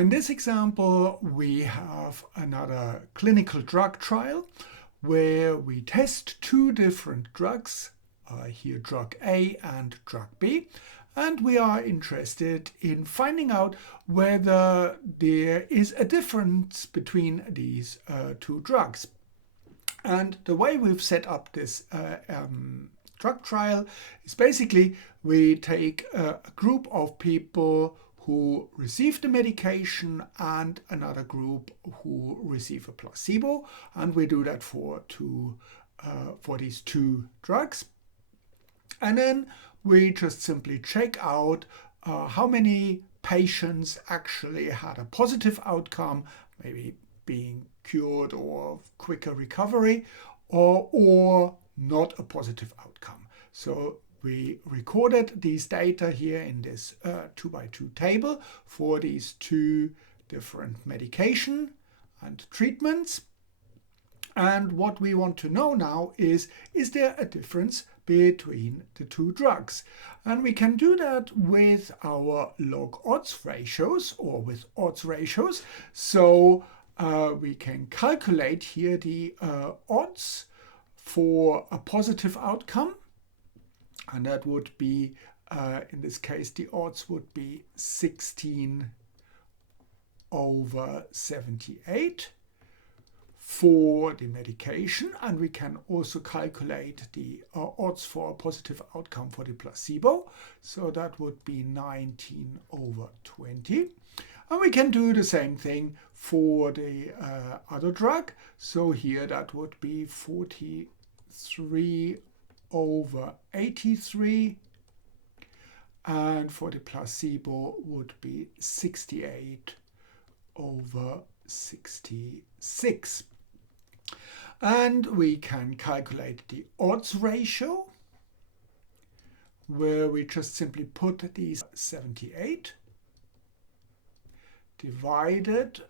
In this example, we have another clinical drug trial where we test two different drugs, here drug A and drug B, and we are interested in finding out whether there is a difference between these two drugs. And the way we've set up this drug trial is basically we take a group of people who receive the medication and another group who receive a placebo, and we do that for these two drugs. And then we just simply check out how many patients actually had a positive outcome, maybe being cured or quicker recovery, or not a positive outcome. So we recorded these data here in this 2x2 table for these two different medication and treatments. And what we want to know now is there a difference between the two drugs? And we can do that with our log odds ratios or with odds ratios. So we can calculate here the odds for a positive outcome. And that would be, in this case, the odds would be 16/78 for the medication. And we can also calculate the odds for a positive outcome for the placebo. So that would be 19/20. And we can do the same thing for the other drug. So here that would be 43/83, and for the placebo would be 68/66. And we can calculate the odds ratio, where we just simply put these 78 divided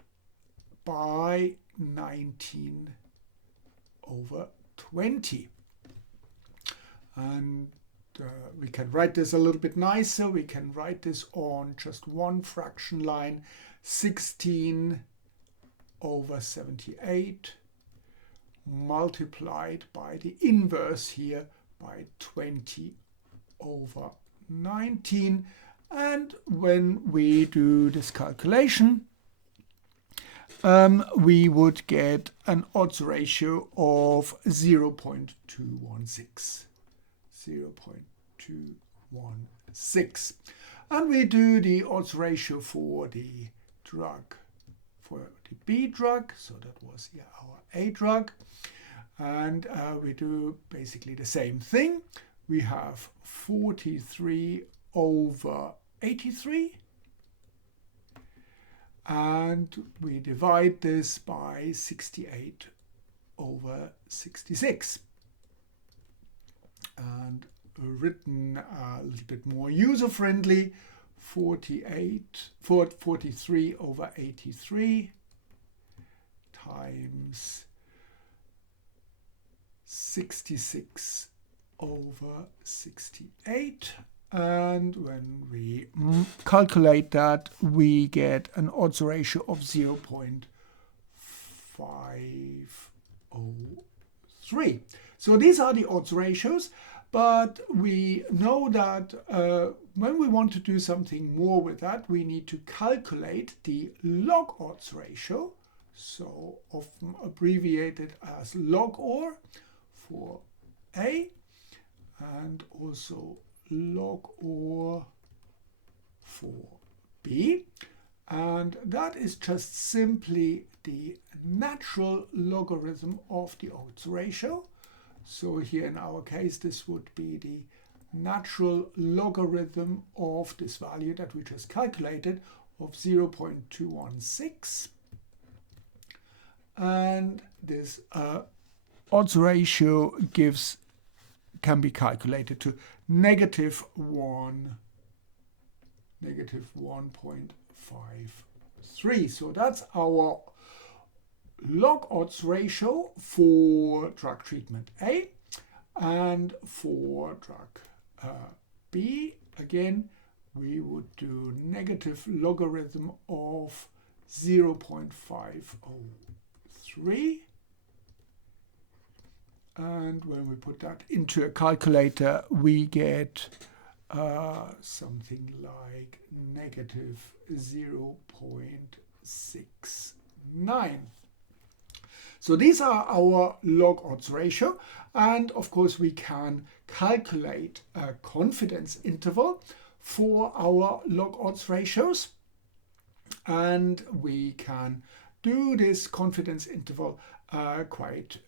by 19/20. And we can write this a little bit nicer. We can write this on just one fraction line, 16/78 multiplied by the inverse here by 20/19. And when we do this calculation, we would get an odds ratio of 0.216. 0.216. And we do the odds ratio for the drug, for the B drug, so that was here our A drug. And we do basically the same thing. We have 43/83, and we divide this by 68/66. And written a little bit more user-friendly, 43/83 times 66/68. And when we calculate that, we get an odds ratio of 0.503. So these are the odds ratios, but we know that when we want to do something more with that, we need to calculate the log odds ratio, so often abbreviated as log OR for A, and also log OR for B. And that is just simply the natural logarithm of the odds ratio. So here in our case, this would be the natural logarithm of this value that we just calculated of 0.216. And this odds ratio can be calculated to -1.53. So that's our log odds ratio for drug treatment A. And for drug B, again, we would do negative logarithm of 0.503. And when we put that into a calculator, we get something like negative 0.69. So these are our log odds ratio, and of course we can calculate a confidence interval for our log odds ratios, and we can do this confidence interval quite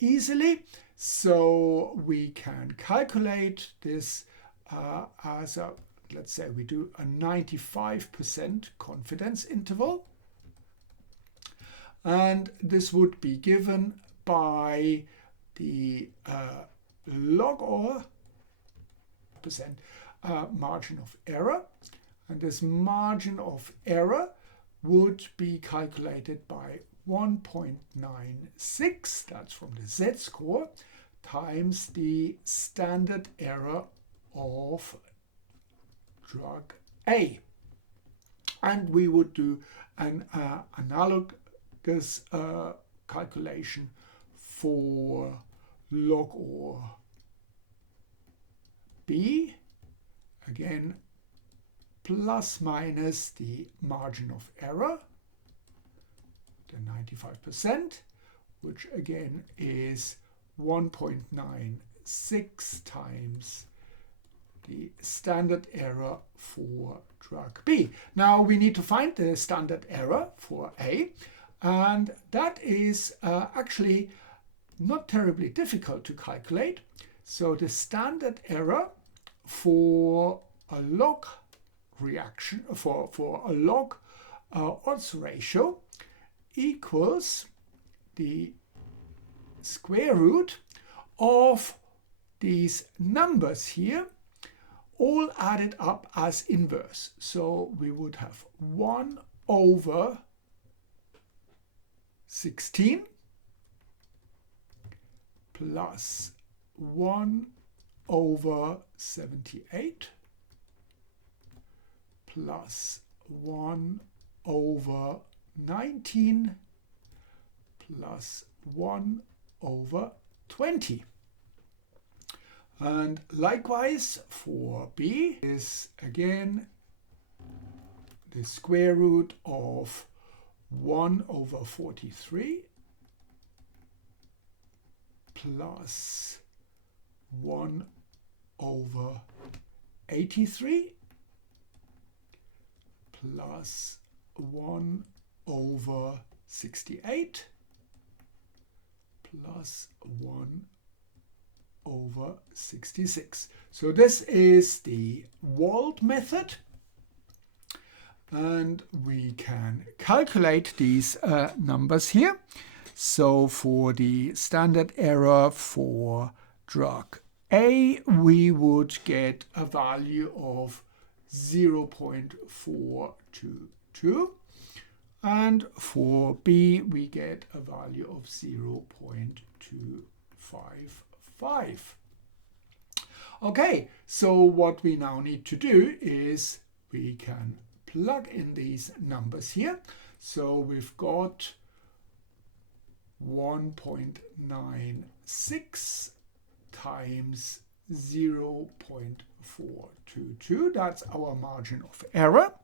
easily. So we can calculate this as a, let's say we do a 95% confidence interval, and this would be given by the log or percent margin of error, and this margin of error would be calculated by 1.96, that's from the z-score, times the standard error of drug A. And we would do an analogous calculation for log or B, again plus minus the margin of error, the 95%, which again is 1.96 times the standard error for drug B. Now we need to find the standard error for A, and that is actually not terribly difficult to calculate. So the standard error for a log reaction, for a log odds ratio, equals the square root of these numbers here, all added up as inverse. So we would have 1 over 16 plus 1 over 78 plus 1 over 19 plus 1 over 20. And likewise for B is again the square root of 1 over 43 plus 1 over 83 plus 1 over 68 plus 1 over 66. So this is the Wald method, and we can calculate these numbers here. So for the standard error for drug A, we would get a value of 0.422, and for B we get a value of 0.255. Okay, so what we now need to do is we can plug in these numbers here. So we've got 1.96 times 0.422. That's our margin of error.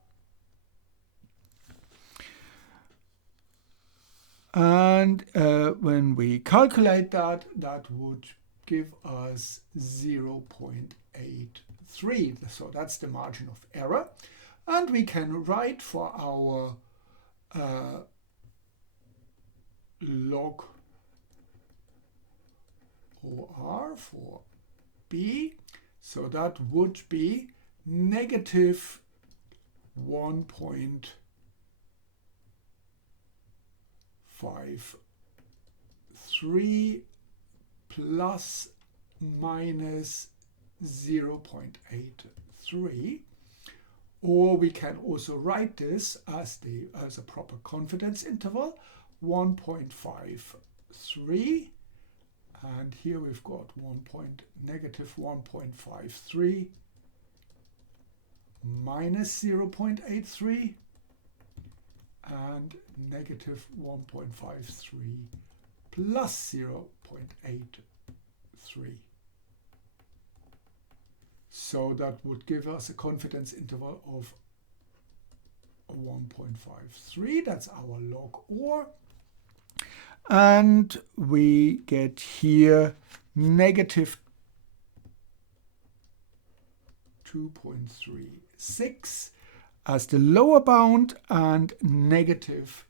And when we calculate that, that would give us 0.83. So that's the margin of error. And we can write for our log OR for B. So that would be negative 1.53 plus minus 0.83, or we can also write this as a proper confidence interval, 1.53, and here we've got negative 1.53 minus 0.83 and negative 1.53 plus 0.83. So that would give us a confidence interval of 1.53. That's our log OR. And we get here negative 2.36 as the lower bound and negative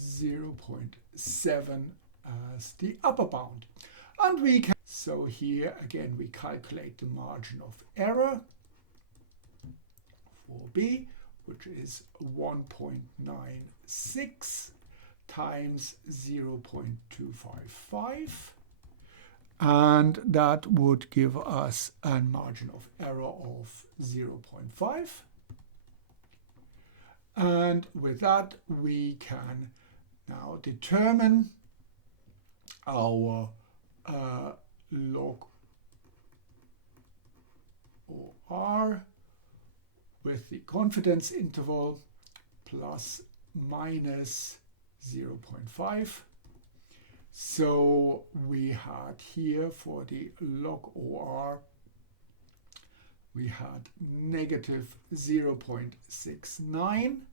0.7 as the upper bound. And we can, so here again we calculate the margin of error for B, which is 1.96 times 0.255. And that would give us a margin of error of 0.5. And with that, we can now determine our log OR with the confidence interval plus minus 0.5. So we had here for the log OR, we had negative 0.69,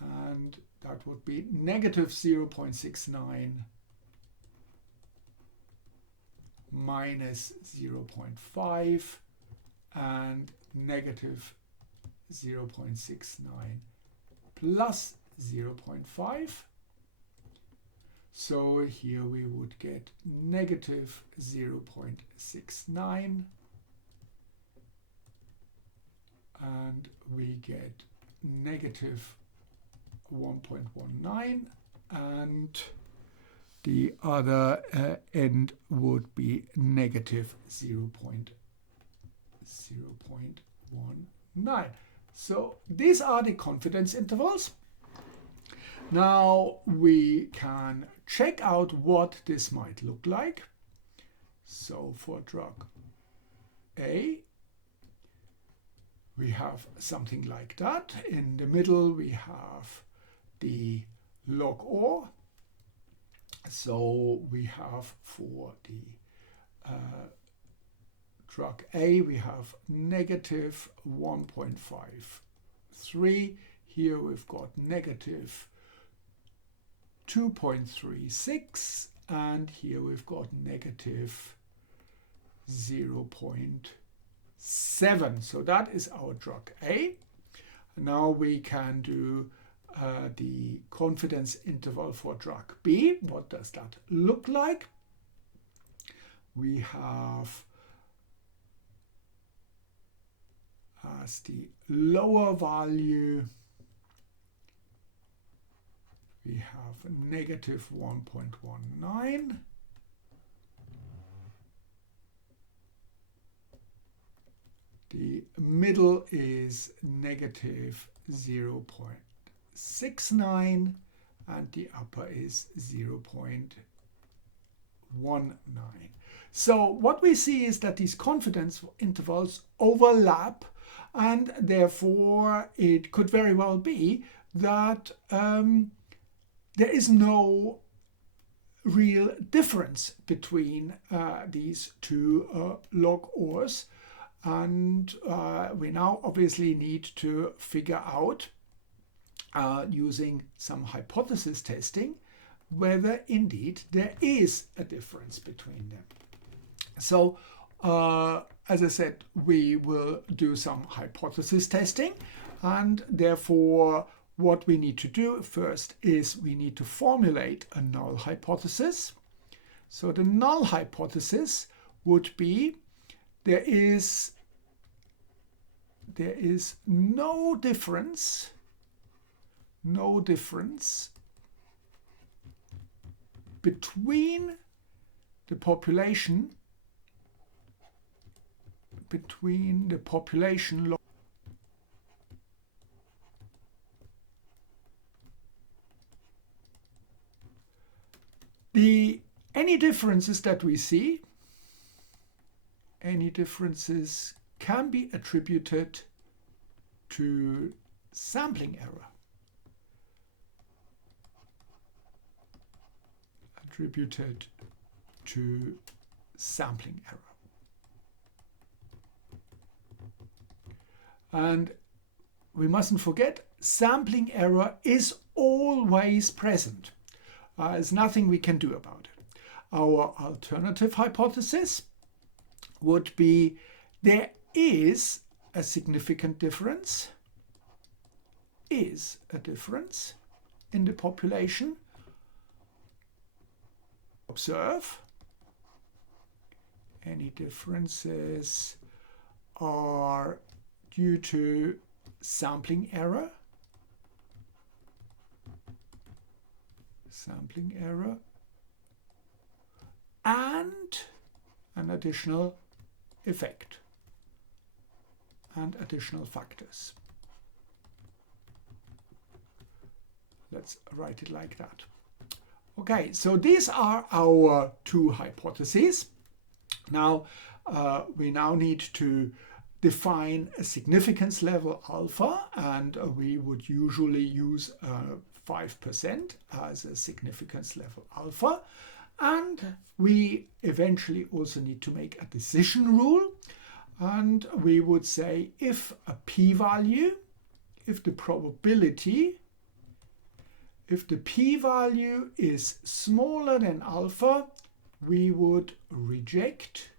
and that would be negative 0.69 minus 0.5 and negative 0.69 plus 0.5. So here we would get negative 0.69 and we get negative 1.19, and the other end would be negative 0.19. So these are the confidence intervals. Now we can check out what this might look like. So for drug A, we have something like that. In the middle we have the log OR. So we have for the drug A, we have negative 1.53. Here we've got negative 2.36, and here we've got negative 0.7. So that is our drug A. Now we can do the confidence interval for drug B. What does that look like? We have as the lower value, we have negative 1.19. The middle is negative 0.69 and the upper is 0.19. So what we see is that these confidence intervals overlap, and therefore it could very well be that there is no real difference between these two log ORs. And we now obviously need to figure out, using some hypothesis testing, whether indeed there is a difference between them. So, as I said, we will do some hypothesis testing, and therefore what we need to do first is we need to formulate a null hypothesis. So the null hypothesis would be there is no difference between the population any differences that we see, any differences can be attributed to sampling error. Attributed to sampling error. And we mustn't forget, sampling error is always present. There's nothing we can do about it. Our alternative hypothesis would be there is a significant difference, is a difference in the population. Observe any differences are due to sampling error. Sampling error and an additional effect and additional factors. Let's write it like that. Okay, so these are our two hypotheses. Now, we now need to define a significance level alpha, and we would usually use 5% as a significance level alpha. And we eventually also need to make a decision rule. And we would say if a p-value, if the p-value is smaller than alpha, we would reject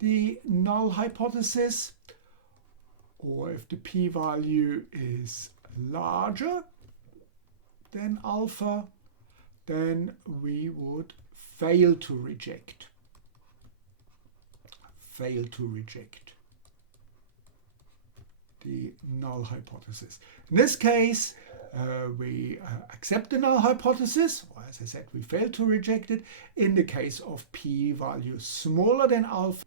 the null hypothesis. Or if the p-value is larger than alpha, then we would fail to reject the null hypothesis. In this case, we accept the null hypothesis, or as I said, we fail to reject it. In the case of p-value smaller than alpha,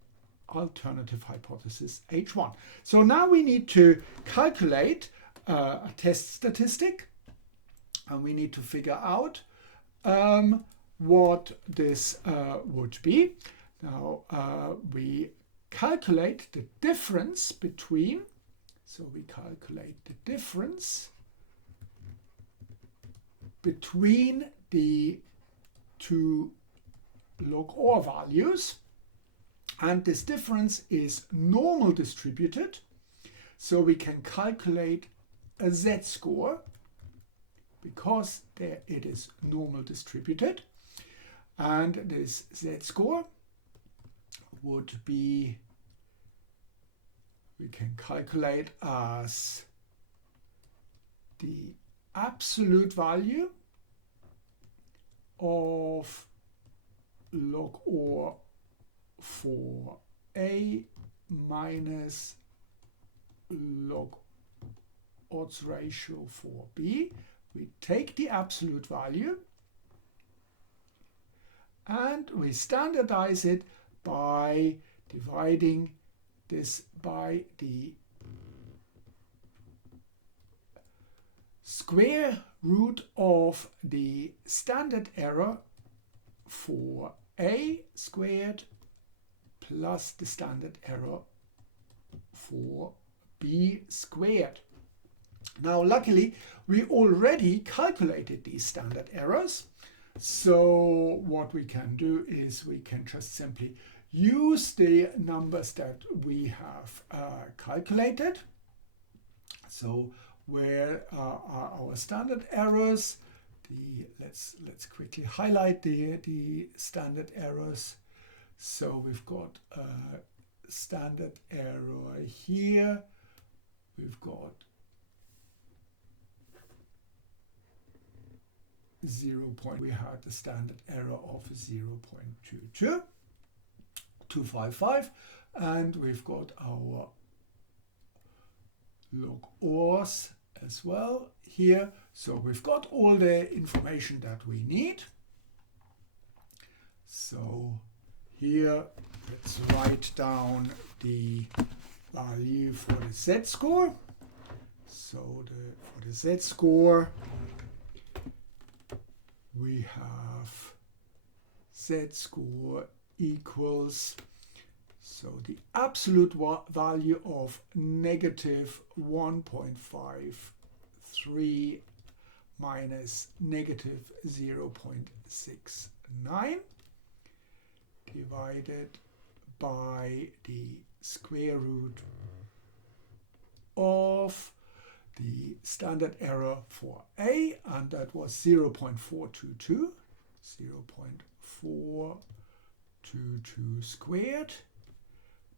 alternative hypothesis H1. So now we need to calculate a test statistic, and we need to figure out what this would be. Now we calculate the difference between, so we calculate the difference between the two log-OR values, and this difference is normal distributed, so we can calculate a z-score because there it is normal distributed, and this z-score would be, we can calculate as the absolute value of log-OR for A minus log odds ratio for B. We take the absolute value and we standardize it by dividing this by the square root of the standard error for A squared plus the standard error for B squared. Now, luckily, we already calculated these standard errors. So what we can do is we can just simply use the numbers that we have calculated. So where are our standard errors? Let's quickly highlight the standard errors. So we've got a standard error here. We've got 0. We had the standard error of 0.22255, and we've got our log-ORs as well here. So we've got all the information that we need. So here, let's write down the value for the z-score. So for the z-score, we have z-score equals So the absolute value of negative 1.53 minus negative 0.69 divided by the square root of the standard error for A, and that was 0.422, 0.422 squared,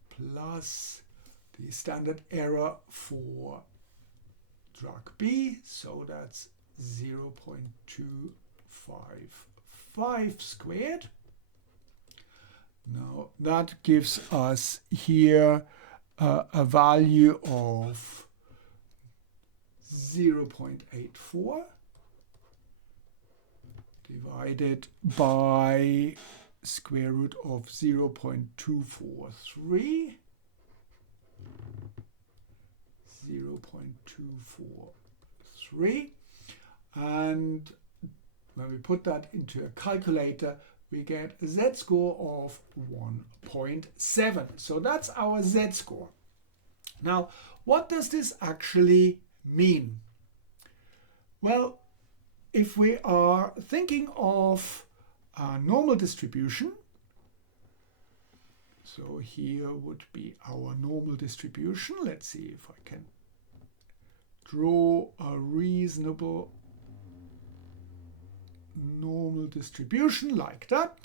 plus the standard error for drug B, so that's 0.255 squared. Now that gives us here a value of 0.84 divided by square root of 0.243, 0.243, and when we put that into a calculator, we get a z-score of 1.7. So that's our z-score. Now, what does this actually mean? Well, if we are thinking of a normal distribution, so here would be our normal distribution. Let's see if I can draw a reasonable normal distribution like that.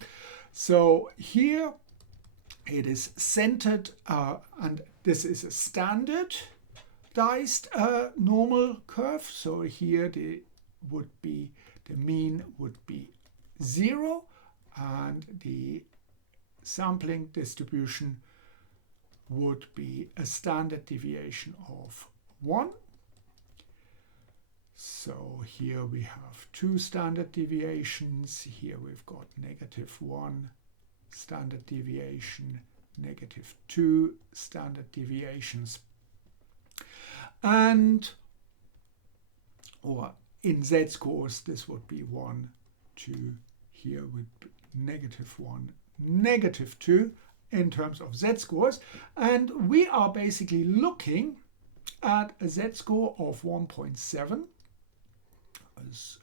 So here it is centered, and this is a standardized normal curve. So here the mean would be 0, and the sampling distribution would be a standard deviation of 1. So here we have 2 standard deviations. Here we've got -1 standard deviation, -2 standard deviations. And or in z-scores, this would be 1, 2. Here would be -1, -2 in terms of z-scores. And we are basically looking at a z-score of 1.7.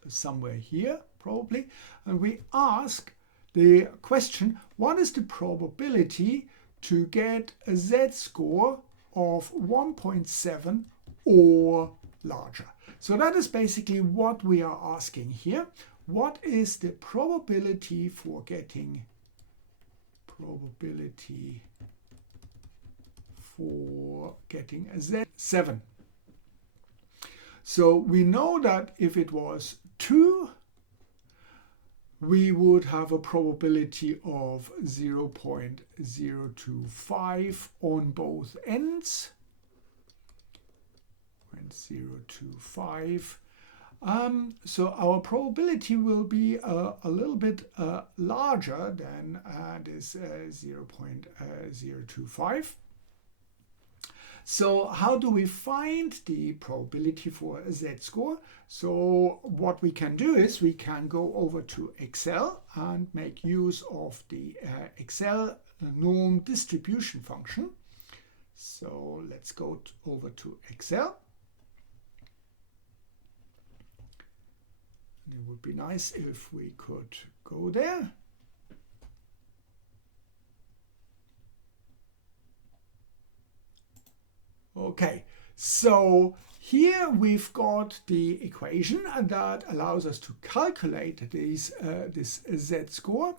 Somewhere here probably, and we ask the question, what is the probability to get a z-score of 1.7 or larger? So that is basically what we are asking here. What is the probability for getting a z7? So we know that if it was 2, we would have a probability of 0.025 on both ends. 0.025. So our probability will be a little bit larger than this 0.025. So how do we find the probability for a z-score? So what we can do is we can go over to Excel and make use of the Excel norm distribution function. So let's go over to Excel. And it would be nice if we could go there. Okay, so here we've got the equation that allows us to calculate this z-score.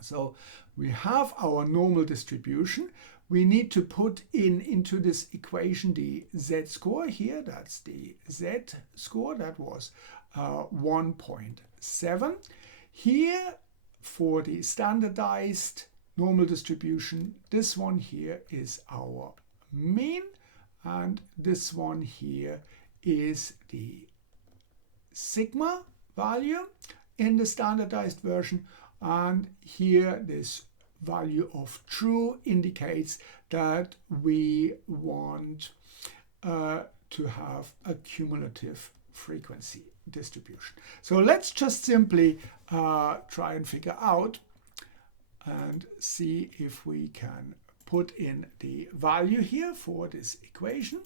So we have our normal distribution. We need to put into this equation the z-score here. That's the z-score. That was 1.7. Here for the standardized normal distribution, this one here is our mean, and this one here is the sigma value in the standardized version, and here this value of true indicates that we want to have a cumulative frequency distribution. So let's just simply try and figure out and see if we can put in the value here for this equation.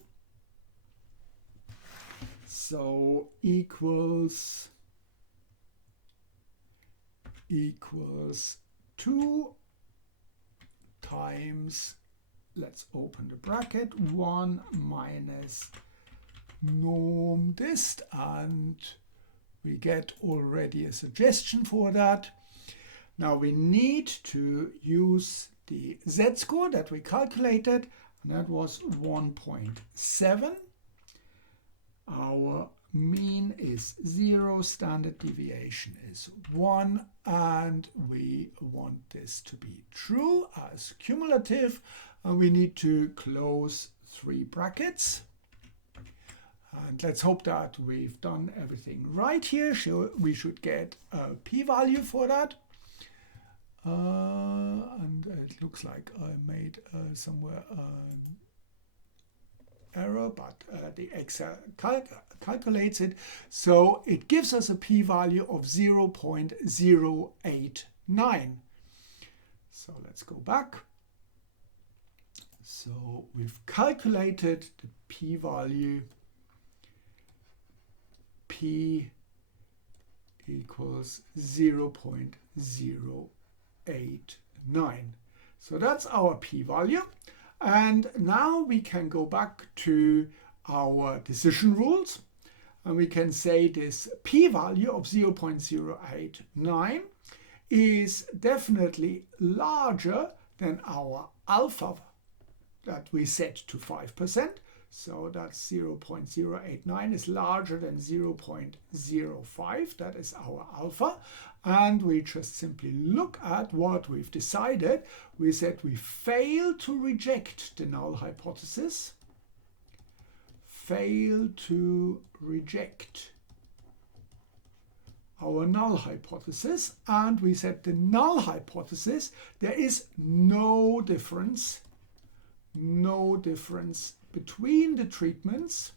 So equals 2 times, let's open the bracket, 1 minus norm dist, and we get already a suggestion for that. Now we need to use the z-score that we calculated, and that was 1.7. Our mean is 0, standard deviation is 1, and we want this to be true as cumulative, and we need to close 3 brackets. And let's hope that we've done everything right here. We should get a p-value for that. And it looks like I made somewhere an error, but the Excel calculates it. So it gives us a p-value of 0.089. So let's go back. So we've calculated the p-value. P equals 0.089. So that's our p-value. And now we can go back to our decision rules. And we can say this p-value of 0.089 is definitely larger than our alpha that we set to 5%. So that's 0.089 is larger than 0.05. That is our alpha. And we just simply look at what we've decided. We said we fail to reject the null hypothesis. Fail to reject our null hypothesis. And we said the null hypothesis, there is no difference between the treatments,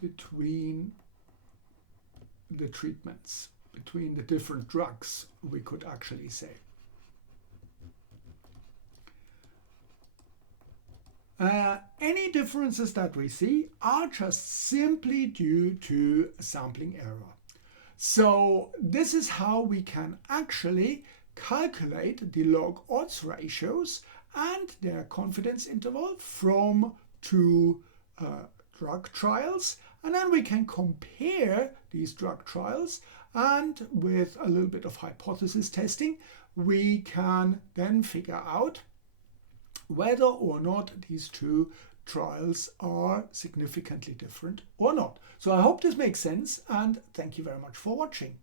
between the different drugs, we could actually say. Any differences that we see are just simply due to sampling error. So this is how we can actually calculate the log odds ratios and their confidence interval from 2 drug trials, and then we can compare these drug trials, and with a little bit of hypothesis testing we can then figure out whether or not these 2 trials are significantly different or not. So I hope this makes sense, and thank you very much for watching.